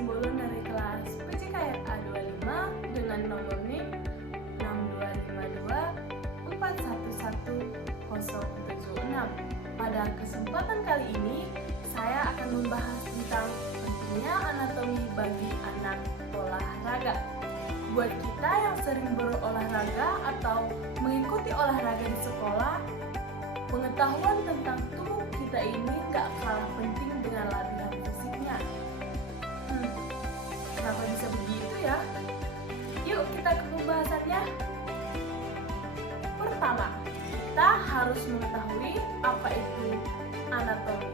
Simbolon dari kelas PJKRA 25 dengan nomor NIM 62524111076. Pada kesempatan kali ini, saya akan membahas tentang pentingnya anatomi bagi anak olahraga. Buat kita yang sering berolahraga atau mengikuti olahraga di sekolah, pengetahuan tentang tubuh kita ini gak kalah penting dengan latihan fisiknya. Kenapa bisa begitu ya? Yuk kita ke pembahasannya. Pertama, kita harus mengetahui apa itu anatomi.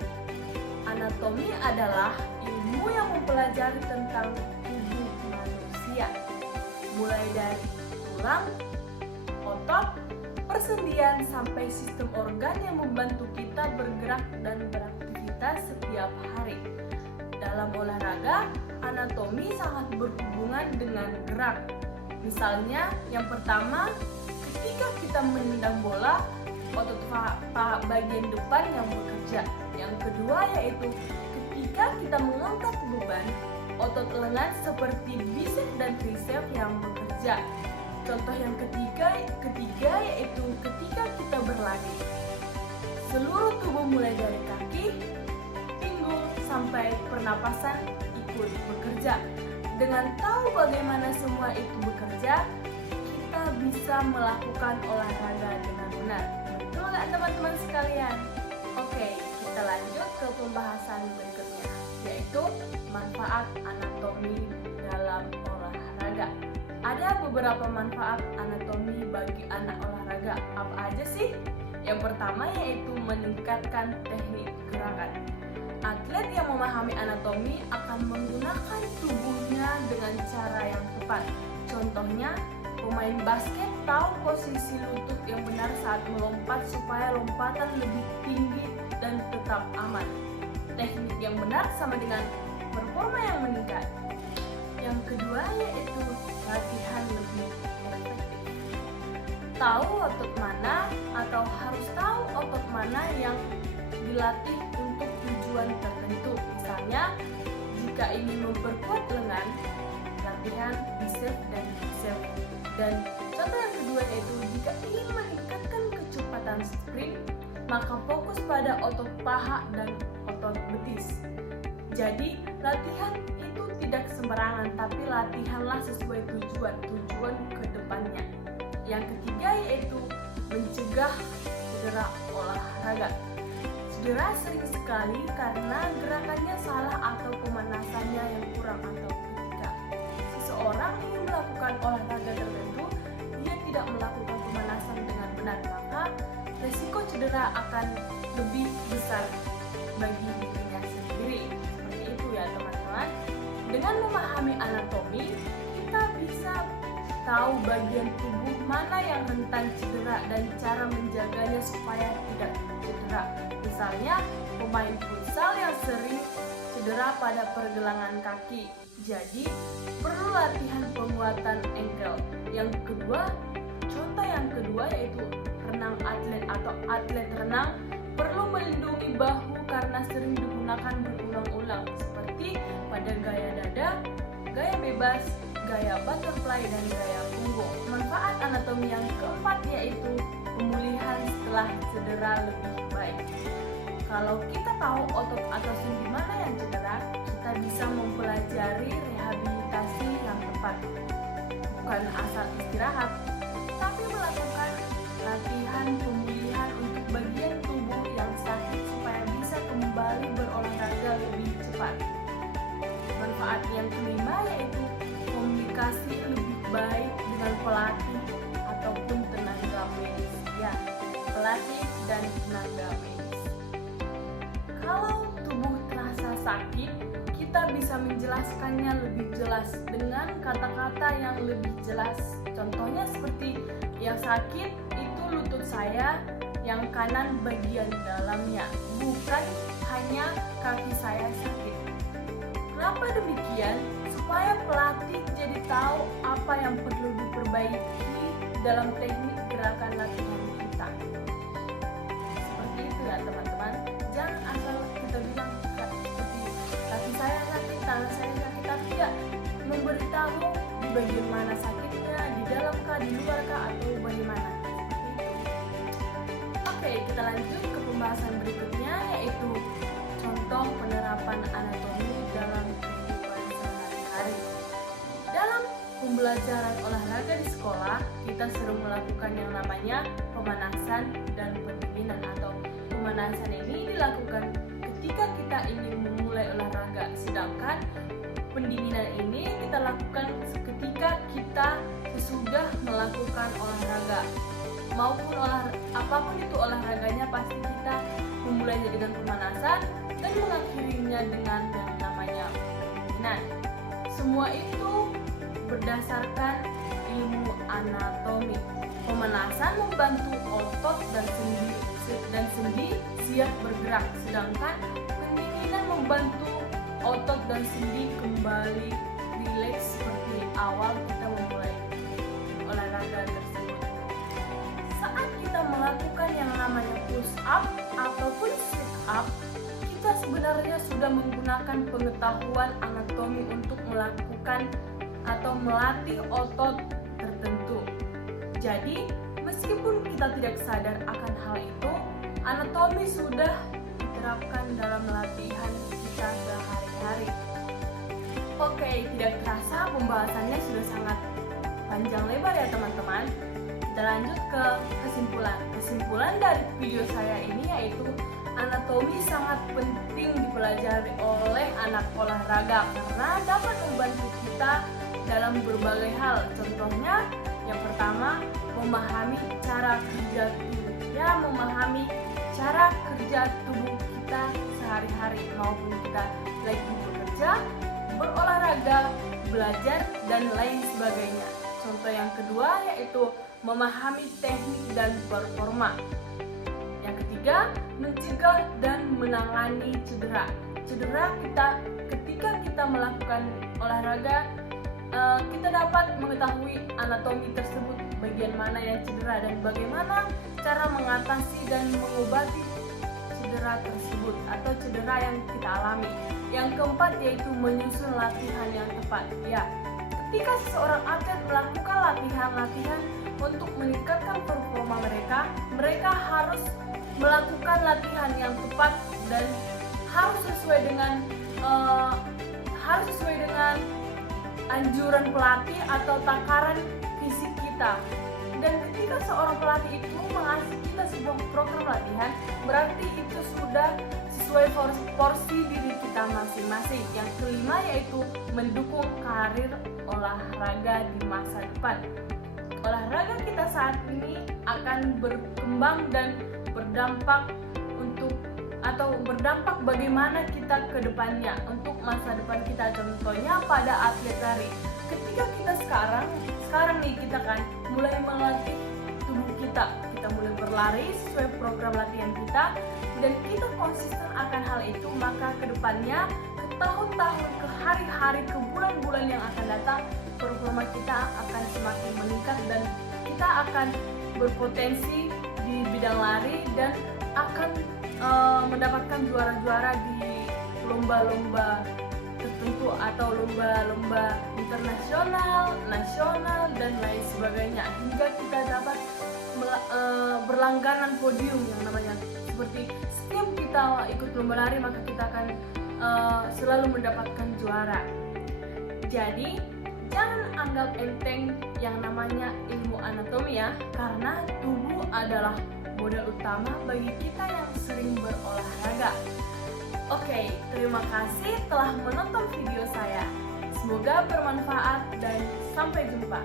Anatomi adalah ilmu yang mempelajari tentang tubuh manusia, mulai dari tulang, otot, persendian sampai sistem organ yang membantu kita bergerak dan beraktivitas setiap hari. Dalam olahraga, anatomi sangat berhubungan dengan gerak. Misalnya, yang pertama, ketika kita menendang bola, otot paha bagian depan yang bekerja. Yang kedua yaitu ketika kita mengangkat beban, otot lengan seperti biceps dan triceps yang bekerja. Contoh yang ketiga yaitu ketika kita berlari. Seluruh tubuh mulai dari kaki, pinggul, sampai pernapasan ikut bekerja. Dengan tahu bagaimana semua itu bekerja, kita bisa melakukan olahraga dengan benar. Betul nggak teman-teman sekalian? Oke, kita lanjut ke pembahasan berikutnya, yaitu manfaat anatomi dalam olahraga. Ada beberapa manfaat anatomi bagi anak olahraga. Apa aja sih? Yang pertama yaitu meningkatkan teknik gerakan. Atlet yang memahami anatomi akan menggunakan tubuhnya dengan cara yang tepat. Contohnya, pemain basket tahu posisi lutut yang benar saat melompat supaya lompatan lebih tinggi dan tetap aman. Teknik yang benar sama dengan performa yang meningkat. Yang kedua yaitu latihan lebih efektif. Tahu otot mana atau harus tahu otot mana yang dilatih untuk tujuan tertentu. Misalnya, jika ingin memperkuat lengan, latihan biceps dan triceps. Dan contoh yang kedua yaitu jika ingin meningkatkan kecepatan sprint, maka fokus pada otot paha dan otot betis. Jadi, latihan itu tidak sembarangan, tapi latihanlah sesuai tujuan ke depannya. Yang ketiga yaitu mencegah cedera olahraga. Cedera sering sekali karena gerakannya salah atau pemanasannya yang kurang atau ketika seseorang ingin melakukan olahraga tertentu, dia tidak melakukan pemanasan dengan benar, maka resiko cedera akan lebih besar bagi dirinya sendiri. Seperti itu ya teman-teman. Dengan memahami anatomi, kita bisa tahu bagian tubuh mana yang rentan cedera dan cara menjaganya supaya tidak cedera. Misalnya, pemain futsal yang sering cedera pada pergelangan kaki. Jadi, perlu latihan penguatan ankle. Contoh yang kedua yaitu renang atlet atau atlet renang perlu melindungi bahu karena sering digunakan berulang-ulang seperti pada gaya dada, gaya bebas, gaya butterfly, dan gaya punggung. Manfaat anatomi yang keempat yaitu pemulihan setelah cedera lebih baik. Kalau kita tahu otot atau sendi mana yang cedera, kita bisa mempelajari rehabilitasi yang tepat. Bukan asal istirahat, tapi melakukan latihan pemulihan untuk bagian tubuh yang sakit supaya bisa kembali berolahraga lebih cepat. Manfaat yang kelima yaitu komunikasi lebih baik dengan pelatih ataupun tenaga medis. Ya, pelatih dan tenaga medis. Kalau tubuh terasa sakit, kita bisa menjelaskannya lebih jelas dengan kata-kata yang lebih jelas. Contohnya seperti, yang sakit itu lutut saya, yang kanan bagian dalamnya, bukan hanya kaki saya sakit. Kenapa demikian? Supaya pelatih jadi tahu apa yang perlu diperbaiki dalam teknik gerakan latihan kita. Seperti itu ya teman-teman. Jangan asal kita bilang seperti kaki saya sakit, tangan saya sakit, tapi bagian mana sakitnya, di dalam kah, di luar kah, atau bagaimana. Seperti itu. Oke, kita lanjut ke pembahasan berikutnya, yaitu contoh penerapan anatomi dalam kehidupan sehari-hari. Dalam pembelajaran olahraga di sekolah, kita sering melakukan yang namanya pemanasan dan pendinginan. Atau pemanasan ini dilakukan ketika kita ingin memulai olahraga, sedangkan pendinginan ini kita lakukan ketika kita sesudah melakukan olahraga. Maupun apapun itu olahraganya, pasti kita memulainya dengan pemanasan dan mengakhirinya dengan yang namanya pendinginan. Semua itu berdasarkan ilmu anatomi. Pemanasan membantu otot dan sendi siap bergerak, sedangkan pendinginan membantu otot dan sendi kembali rileks seperti awal kita memulai olahraga tersebut. Saat kita melakukan yang namanya push up ataupun sit up, kita sebenarnya sudah menggunakan pengetahuan anatomi untuk melakukan atau melatih otot tertentu. Jadi, meskipun kita tidak sadar akan hal itu, anatomi sudah diterapkan dalam latihan kita sehari-hari. Oke, tidak terasa pembahasannya sudah sangat panjang lebar ya teman-teman. Kita lanjut ke kesimpulan. Kesimpulan dari video saya ini yaitu anatomi sangat penting dipelajari oleh anak olahraga karena dapat membantu kita dalam berbagai hal. Contohnya, yang pertama, memahami cara kerja tubuh. Ya, memahami cara kerja tubuh kita sehari-hari, maupun kita lagi bekerja, berolahraga, belajar, dan lain sebagainya. Contoh yang kedua yaitu memahami teknik dan performa. Yang ketiga, mencegah dan menangani cedera. Cedera ketika kita melakukan olahraga, kita dapat mengetahui anatomi tersebut, bagian mana yang cedera dan bagaimana cara mengatasi dan mengobati cedera tersebut atau cedera yang kita alami. Yang keempat yaitu menyusun latihan yang tepat. Ya, ketika seseorang atlet melakukan latihan-latihan untuk meningkatkan performa mereka harus melakukan latihan yang tepat dan harus sesuai dengan anjuran pelatih atau takaran fisik kita. Dan ketika seorang pelatih itu mengasih kita sebuah program latihan, berarti itu sudah sesuai porsi diri kita masing-masing. Yang kelima yaitu mendukung karir olahraga di masa depan. Olahraga kita saat ini akan berkembang dan berdampak bagaimana kita ke depannya untuk masa depan kita. Contohnya pada atlet lari. Ketika kita sekarang nih kita kan mulai melatih tubuh kita mulai berlari sesuai program latihan kita dan kita konsisten akan hal itu, maka ke depannya ke tahun-tahun, ke hari-hari, ke bulan-bulan yang akan datang, performa kita akan semakin meningkat dan kita akan berpotensi di bidang lari dan akan mendapatkan juara-juara di lomba-lomba tertentu atau lomba-lomba internasional, nasional, dan lain sebagainya, hingga kita dapat berlangganan podium yang namanya. Seperti setiap kita ikut lomba lari maka kita akan selalu mendapatkan juara. Jadi jangan anggap enteng yang namanya ilmu anatomi ya, karena tubuh adalah modal utama bagi kita yang sering berolahraga. Oke, terima kasih telah menonton video saya. Semoga bermanfaat dan sampai jumpa.